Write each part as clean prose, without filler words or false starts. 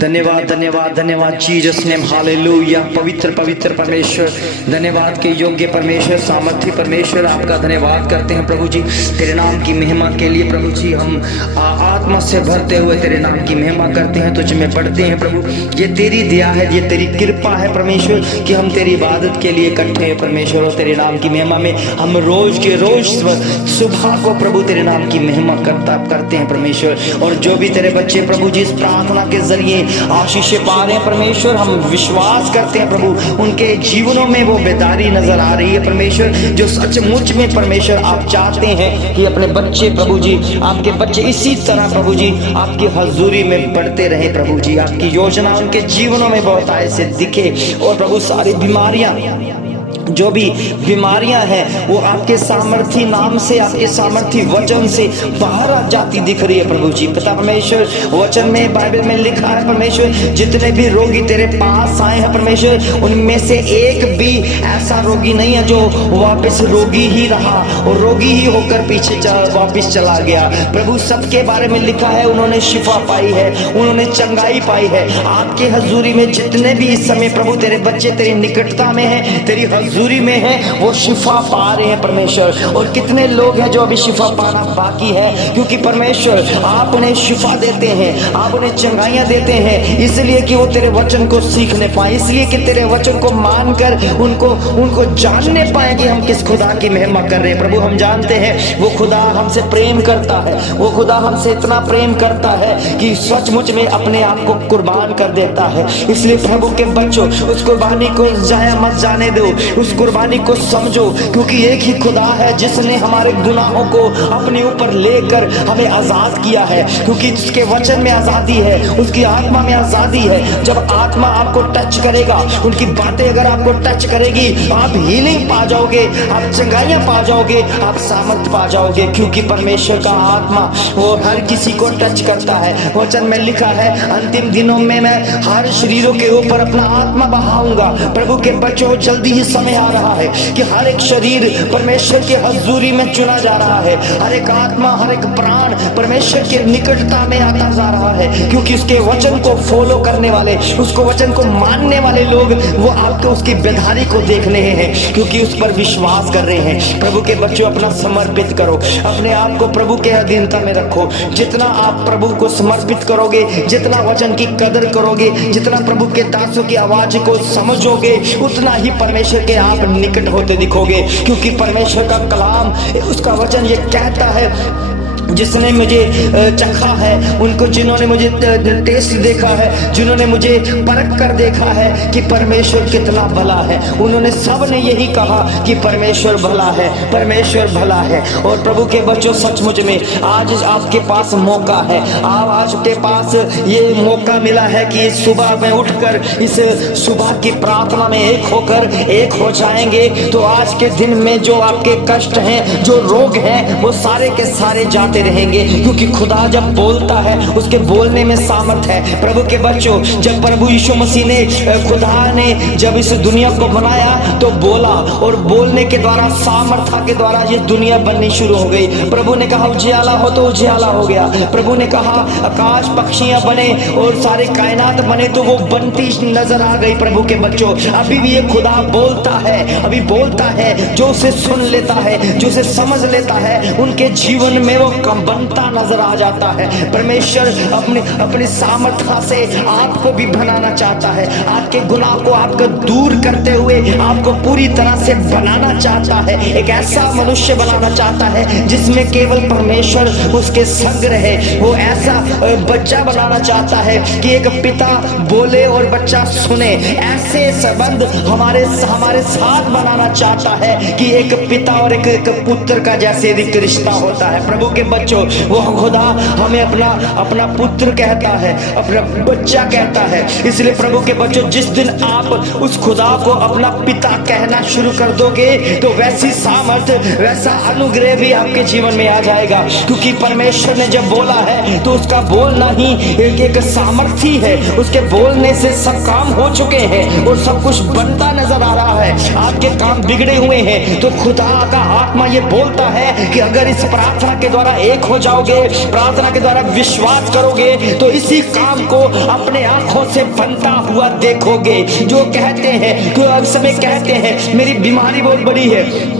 धन्यवाद धन्यवाद धन्यवाद जीसस नेम हालेलुया। पवित्र पवित्र परमेश्वर, धन्यवाद के योग्य परमेश्वर, सामर्थ्य परमेश्वर, आपका धन्यवाद करते हैं प्रभु जी। तेरे नाम की महिमा के लिए प्रभु जी हम आत्मा से भरते हुए तेरे नाम की महिमा करते हैं, तुझ में बढ़ते हैं प्रभु। ये तेरी दया है, ये तेरी कृपा है परमेश्वर कि हम तेरी इबादत के लिए इकट्ठे हैं परमेश्वर। और तेरे नाम की महिमा में हम रोज के रोज सुबह को प्रभु तेरे नाम की महिमा करते हैं परमेश्वर। और जो भी तेरे बच्चे प्रभु जी इस प्रार्थना के जरिए आशीष पा रहे हैं परमेश्वर, हम विश्वास करते हैं प्रभु उनके जीवनों में वो बेदारी नजर आ रही है परमेश्वर, जो सचमुच में परमेश्वर आप चाहते हैं कि अपने बच्चे प्रभु जी, आपके बच्चे इसी तरह प्रभु जी आपकी हजूरी में बढ़ते रहे प्रभु जी। आपकी योजना उनके जीवनों में बहुत ऐसे दिखे और प्रभु सारी बीमारियां, जो भी बीमारियां हैं वो आपके सामर्थी नाम से, आपके सामर्थी वचन से बाहर आ जाती दिख रही है प्रभु जी। पिता परमेश्वर, वचन में बाइबल में लिखा है परमेश्वर, जितने भी रोगी तेरे पास आए हैं परमेश्वर, उनमें से एक भी ऐसा रोगी नहीं है जो वापस रोगी ही रहा और रोगी ही होकर पीछे वापस चला गया प्रभु। सबके बारे में लिखा है उन्होंने शिफा पाई है, उन्होंने चंगाई पाई है। आपके हजूरी में जितने भी इस समय प्रभु तेरे बच्चे तेरी निकटता में है, तेरी हजूरी में है, वो शिफा पा रहे हैं परमेश्वर। और कितने लोग हैं जो अभी शिफा पाना बाकी है, क्योंकि परमेश्वर आप उन्हें शिफा देते हैं, आप उन्हें चंगाइयां देते हैं, इसलिए कि वो तेरे वचन को सीखने पाए, इसलिए कि तेरे वचन को मानकर उनको जानने पाए कि हम किस खुदा की महिमा कर रहे हैं प्रभु। हम जानते हैं वो खुदा हमसे प्रेम करता है, वो खुदा हमसे इतना प्रेम करता है कि सचमुच में अपने आप को कुर्बान कर देता है। इसलिए प्रभु के बच्चों, उस कुर्बानी को जाया मत जाने दो, उस कुर्बानी को समझो, क्योंकि एक ही खुदा है जिसने हमारे गुनाहों को अपने ऊपर लेकर हमें आजाद किया है। क्योंकि उसके वचन में आजादी है, उसकी आत्मा में आजादी है। जब आत्मा आपको टच करेगा, उनकी बातें अगर आपको टच करेगी, आप हीलिंग पा जाओगे, आप चंगाइयां पा जाओगे, आप सामर्थ पा जाओगे, क्योंकि परमेश्वर का आत्मा वो हर किसी को टच करता है। वचन में लिखा है अंतिम दिनों में मैं हर शरीरों के ऊपर अपना आत्मा बहाऊंगा। प्रभु के बच्चों, जल्दी ही समय आ रहा है कि हर एक शरीर परमेश्वर के हजूरी में चुना जा रहा है, हर एक आत्मा, हर एक प्राण परमेश्वर के निकटता में आता जा रहा है, क्योंकि उसके वचन को फॉलो करने वाले, उसको वचन को मानने वाले लोग वो आपको उसकी बेधारी को देख रहे हैं, क्योंकि उस पर विश्वास कर रहे हैं। प्रभु के बच्चों, अपना समर्पित करो, अपने आप को प्रभु के अधीनता में रखो। जितना आप प्रभु को समर्पित करोगे, जितना वचन की कदर करोगे, जितना प्रभु के दासों की आवाज को समझोगे, उतना ही परमेश्वर के आप निकट होते दिखोगे। क्योंकि परमेश्वर का कलाम, उसका वचन ये कहता है, जिसने मुझे चखा है, उनको जिन्होंने मुझे टेस्ट देखा है, जिन्होंने मुझे परख कर देखा है कि परमेश्वर कितना भला है, उन्होंने सब ने यही कहा कि परमेश्वर भला है, परमेश्वर भला है। और प्रभु के बच्चों, सचमुच में आज आपके पास मौका है, आज के पास ये मौका मिला है कि सुबह में उठकर इस सुबह की प्रार्थना में एक होकर एक हो जाएंगे। तो आज के दिन में जो आपके कष्ट हैं, जो रोग हैं, वो सारे के सारे जाते रहेंगे, क्योंकि खुदा जब बोलता है उसके बोलने में सामर्थ है। प्रभु के बच्चों, जब प्रभु यीशु मसीह ने, खुदा ने जब इस दुनिया को बनाया तो बोला, और बोलने के द्वारा, सामर्थ के द्वारा ये दुनिया बननी शुरू हो गई। प्रभु ने कहा उजियाला हो तो उजियाला हो गया। प्रभु ने कहा आकाश पक्षियां बने और सारे कायनात बने, तो वो बनती नजर आ गई। प्रभु के बच्चों, अभी भी ये खुदा बोलता है, अभी बोलता है। जो उसे सुन लेता है, जो उसे समझ लेता है, उनके जीवन में वो बनता नजर आ जाता है। परमेश्वर अपनी सामर्थ्य से आपको भी बनाना चाहता है, आपके गुनाह को आपको दूर करते हुए आपको पूरी तरह से बनाना चाहता है। एक ऐसा मनुष्य बनाना चाहता है जिसमें केवल परमेश्वर उसके संग रहे। वो ऐसा बच्चा बनाना चाहता है कि एक पिता बोले और बच्चा सुने। ऐसे संबंध हमारे साथ बनाना चाहता है कि एक पिता और एक पुत्र का जैसे रिश्ता होता है। प्रभु के बच्चों, वो खुदा हमें अपना पुत्र कहता है, अपना बच्चा कहता है। इसलिए प्रभु के बच्चों, जिस दिन आप उस खुदा को अपना पिता कहना शुरू कर दोगे, तो वैसी सामर्थ, वैसा अनुग्रह भी आपके जीवन में आ जाएगा। क्योंकि परमेश्वर ने जब बोला है तो उसका बोलना ही एक सामर्थी है। उसके बोलने से सब काम हो चुके हैं और सब कुछ बनता नजर आ रहा है। आपके काम बिगड़े हुए हैं तो खुदा का आत्मा ये बोलता है कि अगर इस प्रार्थना के द्वारा एक हो जाओगे, प्रार्थना के द्वारा विश्वास करोगे, तो इसी काम को अपने आंखों से बनता हुआ देखोगे। जो कहते हैं, जो समय कहते हैं मेरी बीमारी बहुत बड़ी है,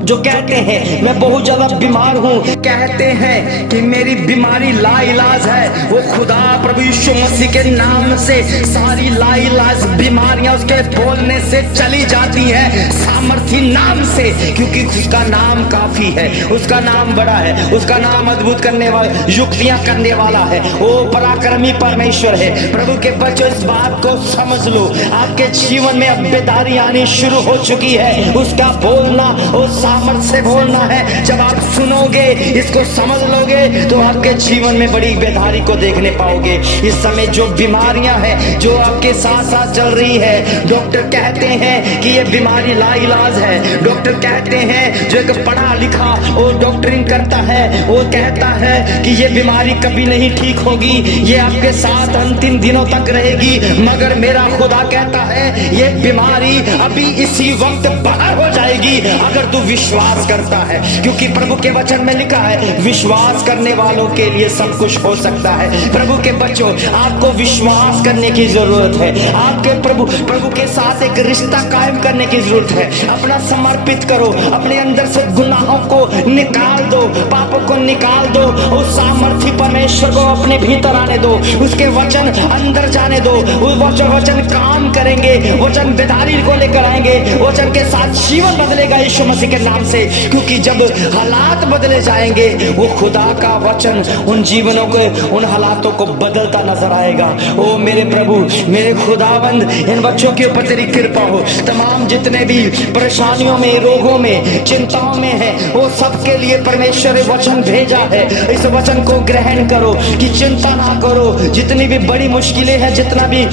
जो कहते हैं मैं बहुत ज्यादा बीमार हूँ, कहते हैं कि मेरी बीमारी लाइलाज है, वो खुदा प्रभु यीशु मसीह के नाम से सारी लाइलाज बीमारियां उसके बोलने से चली जाती हैं, सामर्थी नाम से, क्योंकि उसका नाम काफी है, उसका नाम बड़ा है, उसका नाम अद्भुत करने वाला, युक्तियां करने वाला है, वो पराक्रमी परमेश्वर है। प्रभु के बच्चों, इस बात को समझ लो, आपके जीवन में अब बेदारी आनी शुरू हो चुकी है। उसका बोलना वो सामर्थ से बोलना है। जब आप सुनोगे, इसको समझ लोगे, तो आपके जीवन में बड़ी बेदारी को देखने पाओगे। इस समय जो बीमारियां हैं जो आपके साथ साथ चल रही है, डॉक्टर कहते हैं कि ये बीमारी लाइलाज है। डॉक्टर कहते हैं, जो एक पढ़ा लिखा वो डॉक्टरिंग करता है, वो कहता है कि ये बीमारी कभी नहीं ठीक होगी, ये आपके साथ अंतिम दिनों तक रहेगी। मगर मेरा खुदा कहता है ये बीमारी अभी इसी वक्त बाहर हो जाएगी, अगर तू विश्वास करता है। क्योंकि प्रभु के वचन में लिखा है, विश्वास करने वालों के लिए सब कुछ हो सकता है। प्रभु के बच्चों, आपको विश्वास करने की जरूरत है। आपके प्रभु के साथ एक रिश्ता कायम करने की जरूरत है। अपना समर्पित करो, अपने अंदर से गुनाहों को निकाल दो, पापों को निकाल दो, उस सामर्थी परमेश्वर को अपने भीतर आने दो, उसके वचन अंदर जाने दो। वो वचन काम करेंगे, वचन बेदारी को लेकर आएंगे, वचन के साथ जीवन बदलेगा यीशु मसीह के नाम से। क्योंकि जब हालात बदले जाएंगे, वो खुदा का वचन उन जीवनों को, उन हालातों को बदलता नजर आएगा। ओ मेरे प्रभु, मेरे खुदावंद, इन बच्चों के ऊपर तेरी कृपा हो। तमाम जितने भी परेशानियों में, रोगों में, चिंताओं में है, वो सबके लिए परमेश्वर ने वचन भेजा है। इस वचन को ग्रहण करो कि चिंता ना करो। जितनी भी बड़ी मुश्किलें हैं, जितना भी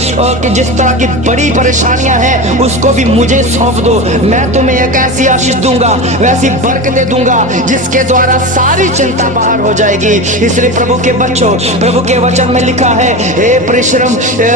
कि जिस तरह की बड़ी परेशानियां हैं, उसको भी मुझे सौंप दो। मैं तुम्हें एक ऐसी आशीष दूंगा, वैसी बरकतें दूंगा, जिसके द्वारा सारी चिंता बाहर हो जाएगी। इसलिए प्रभु के बच्चों, प्रभु के वचन में लिखा है, हे परिश्रम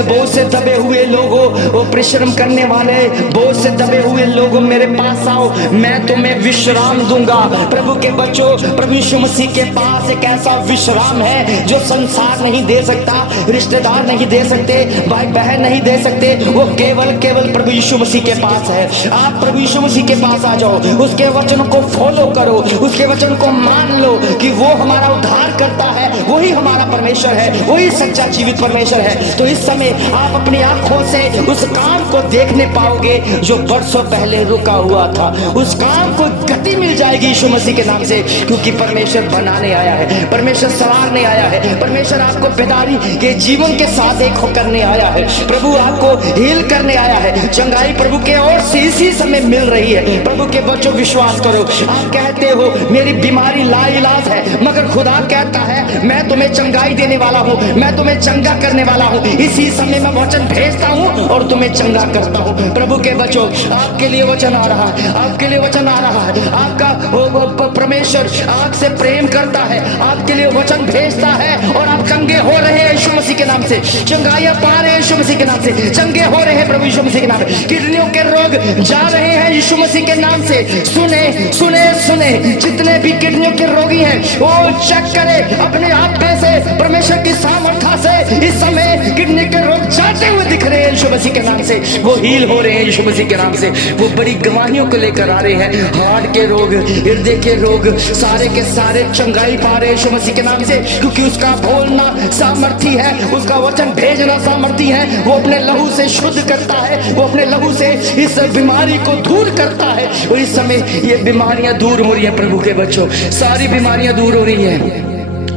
बोझ से दबे हुए लोगों, वो परिश्रम करने वाले बोझ से दबे हुए लोगों, मेरे पास आओ, मैं तुम्हें विश्राम दूंगा। प्रभु के बच्चों, प्रभु यीशु मसीह के पास एक ऐसा विश्राम है जो संसार नहीं दे सकता, रिश्तेदार नहीं दे सकते, भाई बहन नहीं दे सकते। वो केवल प्रभु यीशु मसीह के पास है। आप प्रभु यीशु मसीह के पास आ जाओ, उसके वचन को फॉलो करो, उसके वचन को मान लो कि वो हमारा उद्धार करता है, वही हमारा परमेश्वर है, वही सच्चा जीवित परमेश्वर है। तो इस समय आप अपनी आंखों से उस काम को देखने पाओगे जो बरसों पहले रुका हुआ था। उस काम को गति मिल जाएगी यीशु मसीह के नाम से, क्योंकि परमेश्वर बनाने आया है, परमेश्वर सवारने आया है, परमेश्वर आपको बेदारी के जीवन के साथ एक करने आया है। प्रभु आपको हील करने आया है। चंगाई प्रभु के ओर से इसी समय मिल रही है। प्रभु के बच्चों, विश्वास करो। आप कहते हो मेरी बीमारी लाइलाज है, मगर खुदा कहता है मैं तुम्हें चंगाई देने वाला हूँ, मैं तुम्हें चंगा करने वाला हूँ। इसी समय मैं वचन भेजता हूँ और तुम्हें चंगा करता हूँ। प्रभु के बच्चों, आपके लिए वचन आ रहा है, आपके लिए वचन आ रहा है। आपका परमेश्वर आपसे प्रेम करता है, आपके लिए वचन भेजता है और आप चंगे हो रहे हैं यीशु मसीह के नाम से। चंगाइयां पा रहे हैं यीशु मसीह के नाम से, चंगे हो रहे हैं प्रभु यीशु मसीह के नाम से। किडनियों के रोग जा रहे हैं यीशु मसीह के नाम से। सुने सुने सुने, जितने भी किडनियों के रोगी हैं वो चेक करें अपने आप पे से, परमेश्वर की सामर्थ्य से इस समय किडनी के रोग जाते हुए दिख रहे हैं यीशु मसीह के नाम से। वो हील हो रहे हैं यीशु मसीह के नाम से। वो बड़ी गवाहियों को लेकर आ रहे हैं। हार्ट के रोग, हृदय के रोग, सारे के सारे चंगाई पा रहे हैं यीशु मसीह के नाम से, क्योंकि उसका बोलना सामर्थी है, उसका वचन भेजना सामर्थी है। वो अपने लहू से शुद्ध करता है, वो अपने लहू से इस बीमारी को दूर करता है। और इस समय ये बीमारियां दूर हो रही है प्रभु के बच्चों, सारी बीमारियां दूर हो रही हैं।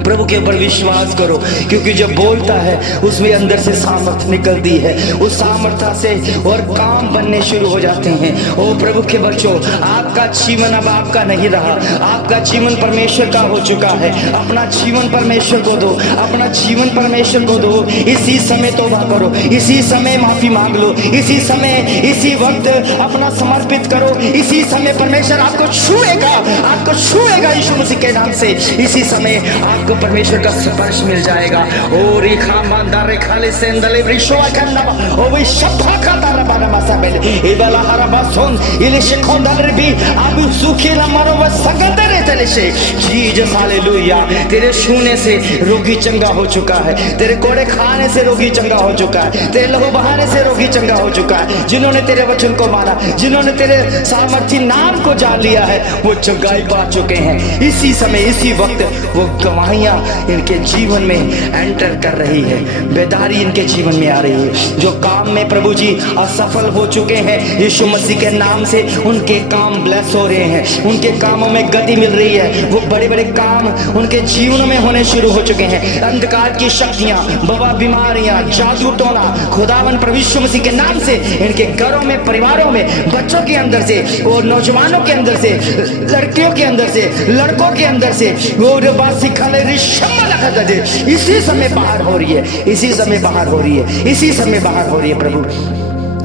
प्रभु के ऊपर विश्वास करो, क्योंकि जब बोलता है उसमें अंदर से सामर्थ निकलती है, उस सामर्थ्य से और काम बनने शुरू हो जाते हैं। ओ प्रभु के बच्चों, आपका जीवन अब आपका नहीं रहा, आपका जीवन परमेश्वर का हो चुका है। अपना जीवन परमेश्वर को दो, अपना जीवन परमेश्वर को दो। इसी समय तौबा करो, इसी समय माफी मांग लो, इसी समय, इसी वक्त अपना समर्पित करो। इसी समय परमेश्वर आपको छुएगा, आपको छुएगा यीशु मसीह के नाम से। इसी समय आपको परमेश्वर का स्पर्श मिल जाएगा। ओ रेखा मांदा रेखा ले सेंदले वृषो अखंडा ओ वे शब्द खाता रबाना मासा में Israel. Ibala harabason ilishe kondalre bi abu suki na maro wa sagadare telishe. Jesus hallelujah. तेरे छूने से रोगी चंगा हो चुका है, तेरे कोड़े खाने से रोगी चंगा हो चुका है, तेरे लहू बहाने से रोगी चंगा हो चुका है। जिन्होंने तेरे वचन को माना, जिन्होंने तेरे सामर्थी नाम को जान लिया है, वो चंगाई पा चुके हैं। इसी समय इसी वक्त वो गवाहियां इनके जीवन में एंटर कर रही है, बेदारी इनके जीवन में आ रही है। जो काम में प्रभु जी असफल हो चुके हैं, यीशु मसीह के नाम से उनके काम ब्लेस हो रहे हैं, उनके कामों में गति मिल रही है। वो बड़े बड़े काम उनके जीवन में होने शुरू हो चुके हैं। अंधकार की शक्तियां, बवा बीमारियां, जादू टोना खुदावन प्रभु यीशु मसीह के नाम से इनके घरों में, परिवारों में, बच्चों के अंदर से और नौजवानों के अंदर से, लड़कियों के अंदर से, लड़कों के अंदर से वो इसी समय बाहर हो रही है, इसी समय बाहर हो रही है, इसी समय बाहर हो रही है। प्रभु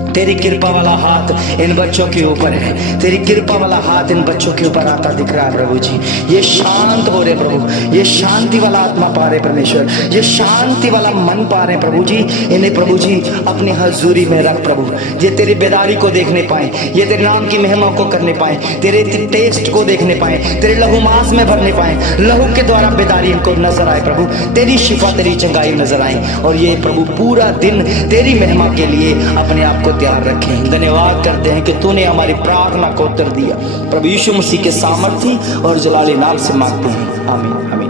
तेरी कृपा वाला हाथ इन बच्चों के ऊपर है, तेरी कृपा वाला हाथ इन बच्चों के ऊपर आता दिख रहा है प्रभु जी। ये शांत हो रहे प्रभु, ये शांति वाला आत्मा पा रहे परमेश्वर, ये शांति वाला मन पा रहे प्रभु जी। इन्हें प्रभु जी अपनी हजूरी में रख प्रभु, ये तेरी बेदारी को देखने पाए, ये तेरे नाम की महिमा को करने पाए, तेरे टेस्ट को देखने पाए, तेरे लहू मांस में भरने पाए, लहू के द्वारा बेदारी इनको नजर आए प्रभु, तेरी शिफा, तेरी चंगाई नजर आए। और ये प्रभु पूरा दिन तेरी महिमा के लिए अपने आप को रखें। धन्यवाद करते हैं कि तूने हमारी प्रार्थना को उत्तर दिया। प्रभु यीशु मसीह के सामर्थी और जलाली नाम से मांगते हैं, आमीन आमीन।